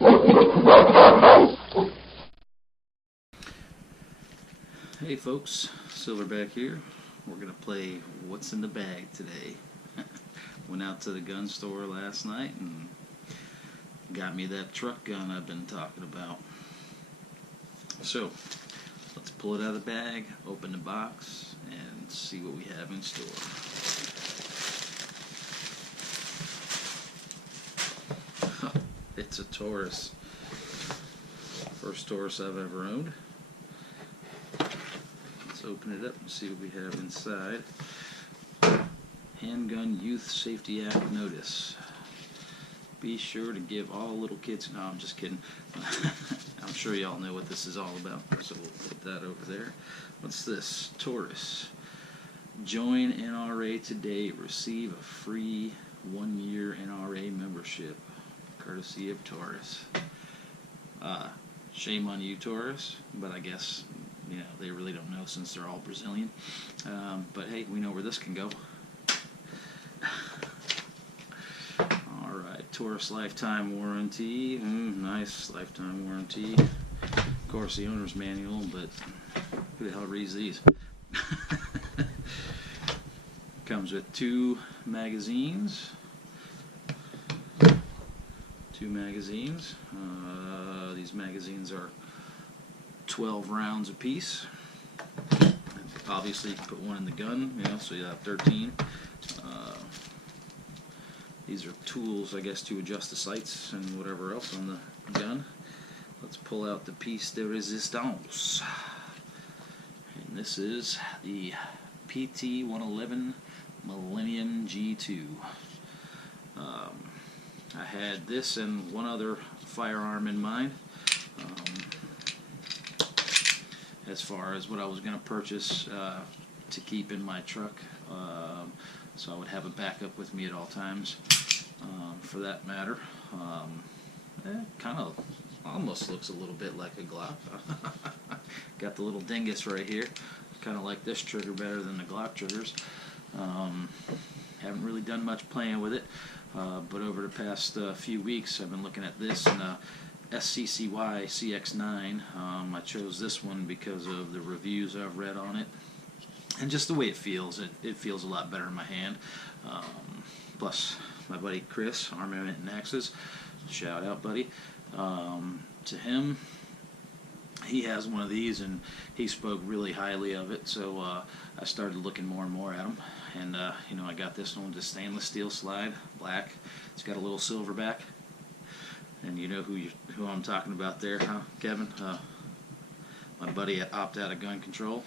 Hey folks, Silverback here. We're going to play What's in the Bag today. Went out to the gun store last night and got me that truck gun I've been talking about. So, let's pull it out of the bag, open the box, and see what we have in store. It's a Taurus. First Taurus I've ever owned. Let's open it up and see what we have inside. Handgun Youth Safety Act notice. Be sure to give all little kids... No, I'm just kidding. I'm sure y'all know what this is all about, so we'll put that over there. What's this? Taurus. Join NRA today. Receive a free 1-year NRA membership, courtesy of Taurus. Shame on you, Taurus, but I guess they really don't know since they're all Brazilian. But hey, we know where this can go. Alright, Taurus lifetime warranty. Nice lifetime warranty. Of course, the owner's manual, but who the hell reads these? Comes with 2 magazines. 2 magazines. These magazines are 12 rounds apiece. Obviously, you can put one in the gun, so you have 13. These are tools, I guess, to adjust the sights and whatever else on the gun. Let's pull out the piece de resistance. And this is the Pt111 Millennium G2. I had this and one other firearm in mind as far as what I was going to purchase to keep in my truck, so I would have a backup with me at all times. For that matter, kind of almost looks a little bit like a Glock. Got the little dingus right here. Kind of like this trigger better than the Glock triggers. Haven't really done much playing with it, but over the past few weeks I've been looking at this and SCCY CX9. I chose this one because of the reviews I've read on it and just the way it feels. It feels a lot better in my hand. Plus my buddy Chris, Armament and Axes, shout out buddy, to him. He has one of these and he spoke really highly of it, so I started looking more and more at them. And I got this one with the stainless steel slide, black. It's got a little silver back. And you know who I'm talking about there, huh, Kevin? My buddy at Opt Out of Gun Control.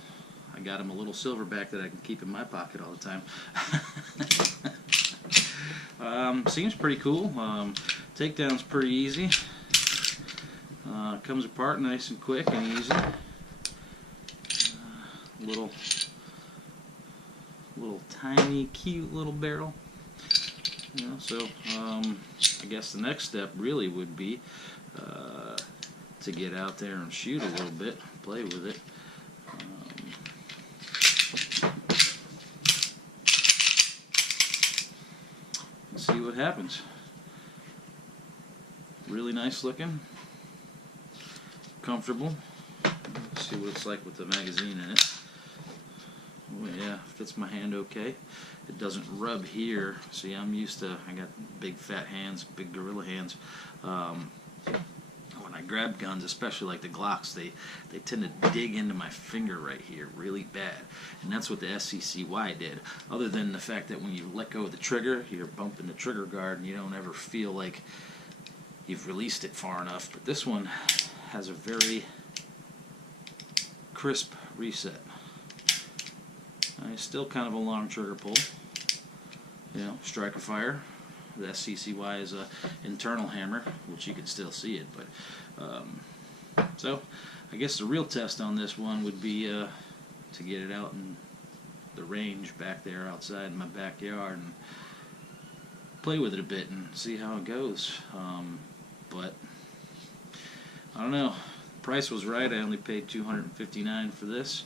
I got him a little silver back that I can keep in my pocket all the time. Seems pretty cool. Takedown's pretty easy. Comes apart nice and quick and easy. Little tiny cute little barrel. So I guess the next step really would be to get out there and shoot a little bit, play with it. And see what happens. Really nice looking, comfortable. Let's see what it's like with the magazine in it. Oh yeah, fits my hand okay. It doesn't rub here. See, I'm used to, I got big fat hands, big gorilla hands. When I grab guns, especially like the Glocks, they tend to dig into my finger right here really bad. And that's what the SCCY did. Other than the fact that when you let go of the trigger, you're bumping the trigger guard and you don't ever feel like you've released it far enough. But this one has a very crisp reset. It's still kind of a long trigger pull. Striker fire. The SCCY is a internal hammer, which you can still see it. But so, I guess the real test on this one would be to get it out in the range back there outside in my backyard and play with it a bit and see how it goes. But I don't know. The price was right. I only paid $259 for this.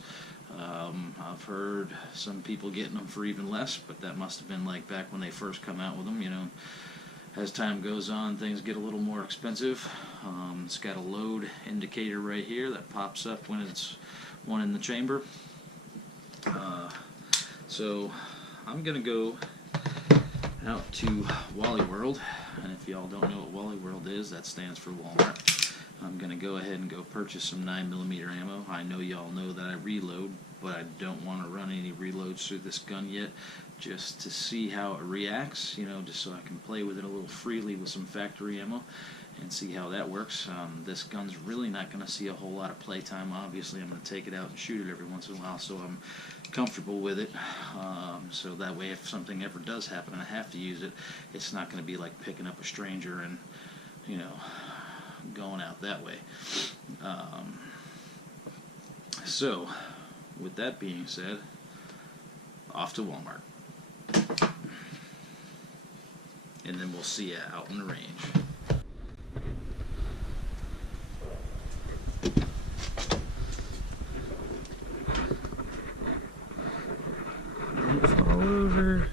I've heard some people getting them for even less, but that must have been like back when they first come out with them, as time goes on, things get a little more expensive. It's got a load indicator right here that pops up when it's one in the chamber. So I'm gonna go out to Wally World, and if y'all don't know what Wally World is, that stands for Walmart. I'm gonna go ahead and go purchase some 9mm ammo. I know y'all know that I reload, but I don't want to run any reloads through this gun yet, just to see how it reacts, you know, just so I can play with it a little freely with some factory ammo and see how that works. This gun's really not going to see a whole lot of playtime. Obviously, I'm going to take it out and shoot it every once in a while, so I'm comfortable with it. So that way, if something ever does happen and I have to use it, it's not going to be like picking up a stranger and, you know, going out that way. So, with that being said, off to Walmart. And then we'll see you out in the range. Fall over.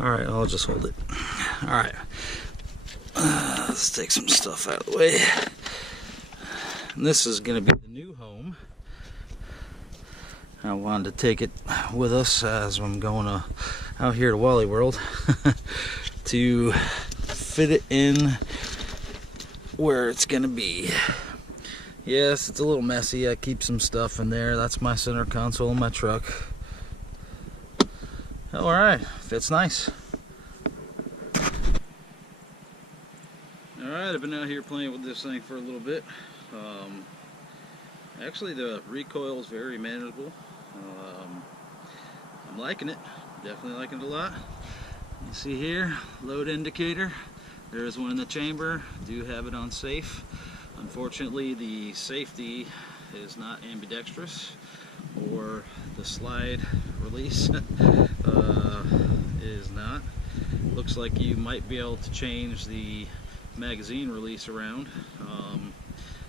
Alright, I'll just hold it. Alright. Let's take some stuff out of the way. And this is going to be the new home. I wanted to take it with us as I'm going out here to Wally World to fit it in where it's going to be. Yes, it's a little messy. I keep some stuff in there. That's my center console in my truck. Alright, fits nice. Alright, I've been out here playing with this thing for a little bit. Actually, the recoil is very manageable. I'm liking it. Definitely liking it a lot. You see here, load indicator. There is one in the chamber. Do have it on safe. Unfortunately, the safety is not ambidextrous, or the slide release is not. Looks like you might be able to change the magazine release around.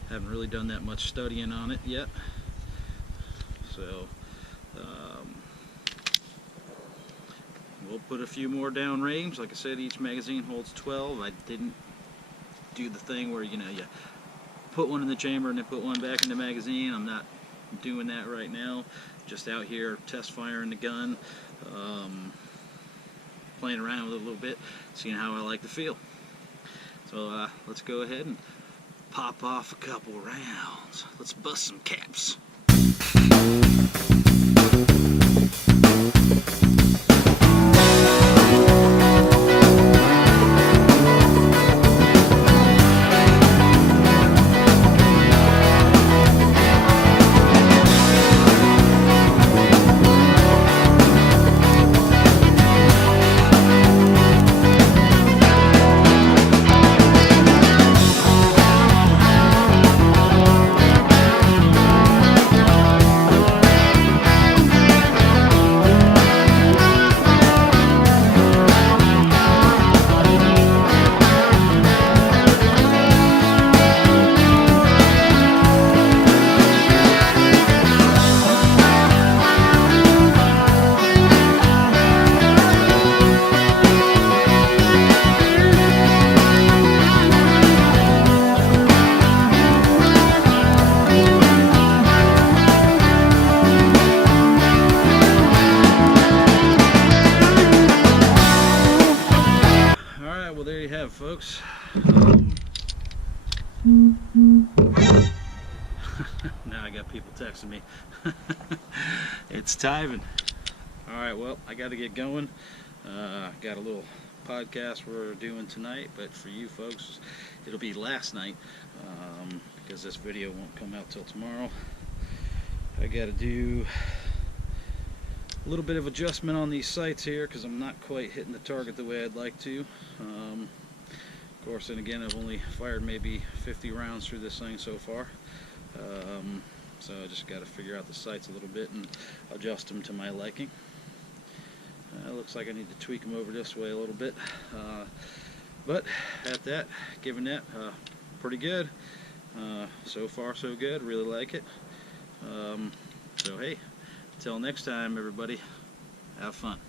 Haven't really done that much studying on it yet, so we'll put a few more down range. Like I said, each magazine holds 12. I didn't do the thing where, you know, you put one in the chamber and then put one back in the magazine. I'm not doing that right now. Just out here test firing the gun, playing around with it a little bit, seeing how I like the feel. So let's go ahead and pop off a couple rounds. Let's bust some caps. Alright, well there you have it, folks. Now I got people texting me. It's timing. Alright, well, I got to get going. Got a little podcast we're doing tonight, but for you folks, it'll be last night, because this video won't come out till tomorrow. I got to do a little bit of adjustment on these sights here because I'm not quite hitting the target the way I'd like to. Of course, and again, I've only fired maybe 50 rounds through this thing so far. So I just got to figure out the sights a little bit and adjust them to my liking. Looks like I need to tweak them over this way a little bit. But at that, given that, pretty good. So far so good, really like it. So hey, until next time everybody, have fun.